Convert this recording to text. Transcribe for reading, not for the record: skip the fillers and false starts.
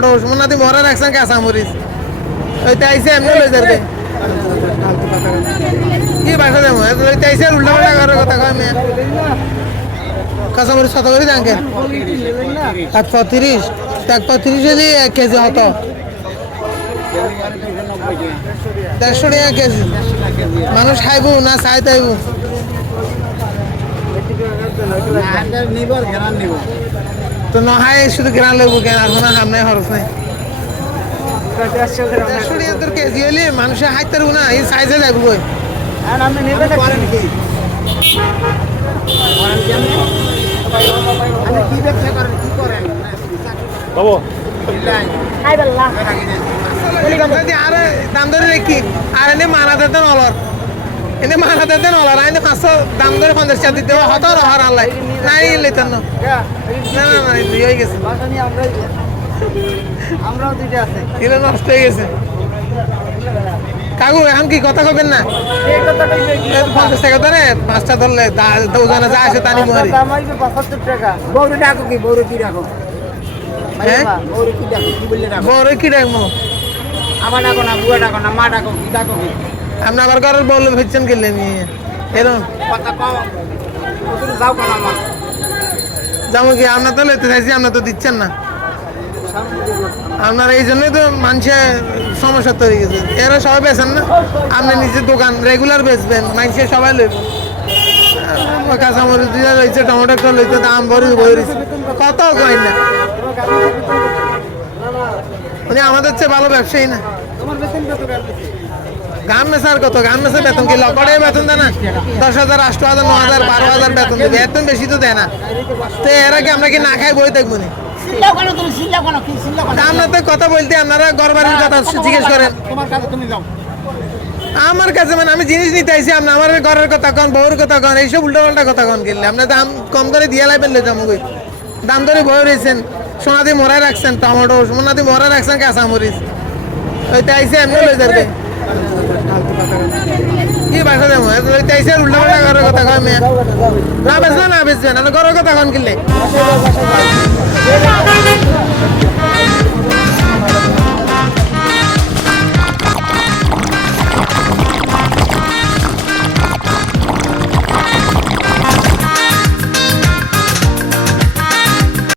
tomato সোনাদি ভরা রাখছেন কাঁচা মরিচ ওইটা আইসে এমনি লই যাবে কি বাসা দেবো ওইটা আইসে উল্টা পাল্টা করার কথা কয় মেয়ে কাঁচা মরিচ কত করে দেন কেন 130 130 যদি 1 কেজি হতো 150 টাকা কেজি মানুষ খাইব না চাই তাইব তো নহাই শুধু গ্রান লাগবো কেন আর কোনো হাম নাই খরচ নাই 150 টাকা তোর কেজি হলে মানুষে হাইতে পারবো না এই সাইজে যাবো কই আরে দাম ধরে দেখি আর এনে মানাতে দেন অলর এনে মানাতে দেন অলর আইনে 500 দাম ধরে 50 টাকা দিতে হত রহার আল্লাহ নাই লেতেন না না না না দুই হয়ে গেছে আমরাও দুইটা আছে এটা নষ্ট হয়ে গেছে কাকু এখন কি কথা কবেন না 50 টাকা ধরে 5টা ধরলে ওজনে যা আসে তানি মহারি দাম হইবে 75 টাকা বউরে ডাকো কি বউরে কি রাখো হ্যাঁ বউরে কি ডাকো কি বললে রাখো বড় কি ডাকবো আমার ডাকো না বুয়া ডাকো না মা ডাকো কি ডাকো কি আপনি আবার ঘরের বললে ভেজছেন গেলে নিয়ে এরকম কথা কও তুমি যাও কোন মা যেমন কি আপনার তো লেতে চাইছি আপনার তো দিচ্ছেন না আপনার এই জন্যই তো মানুষের সমস্যা তৈরি গেছে এরা সবাই বেছেন না আপনি নিজের দোকান রেগুলার বেচবেন মানুষের সবাই লইব কাঁচামরিচ দিয়ে রয়েছে টমেটো একটা লইতে দাম ভরি রয়েছে কত কই না উনি আমাদের চেয়ে ভালো ব্যবসায়ী না তোমার বেতন কত গান মেসার কত গান মেসার বেতন কি লকড়ে বেতন দেয় না 10,000 8,000 9,000 12,000 বেতন দেবে বেতন বেশি তো দেয় না তো এরা কি আমরা কি না খাই বই দেখবো না সিল্লা কোন তুমি সিল্লা কোন কি সিল্লা কোন আপনার তো কথা বলতে আপনারা ঘর বাড়ির কথা জিজ্ঞেস করেন তোমার কাছে তুমি যাও আমার কাছে মানে আমি জিনিস নিতে আইছি আপনি আমার ঘরের কথা কন বউর কথা কন এইসব উল্টা পাল্টা কথা কন কিনলে আপনি দাম কম ধরে দিয়ে লাইবেন লে যাবো দাম ধরে বই রয়েছেন সোনা দিয়ে মরাই রাখছেন টমেটো সোনা দিয়ে মরাই রাখছেন কাঁচা মরিচ ওইটা আইসে এমনি লই যাবে কি বাসা দেবো ওইটা আইসে উল্টা পাল্টা করার কথা কয় মেয়ে না বেচবেন না বেচবেন ঘরের কথা কন কিনলে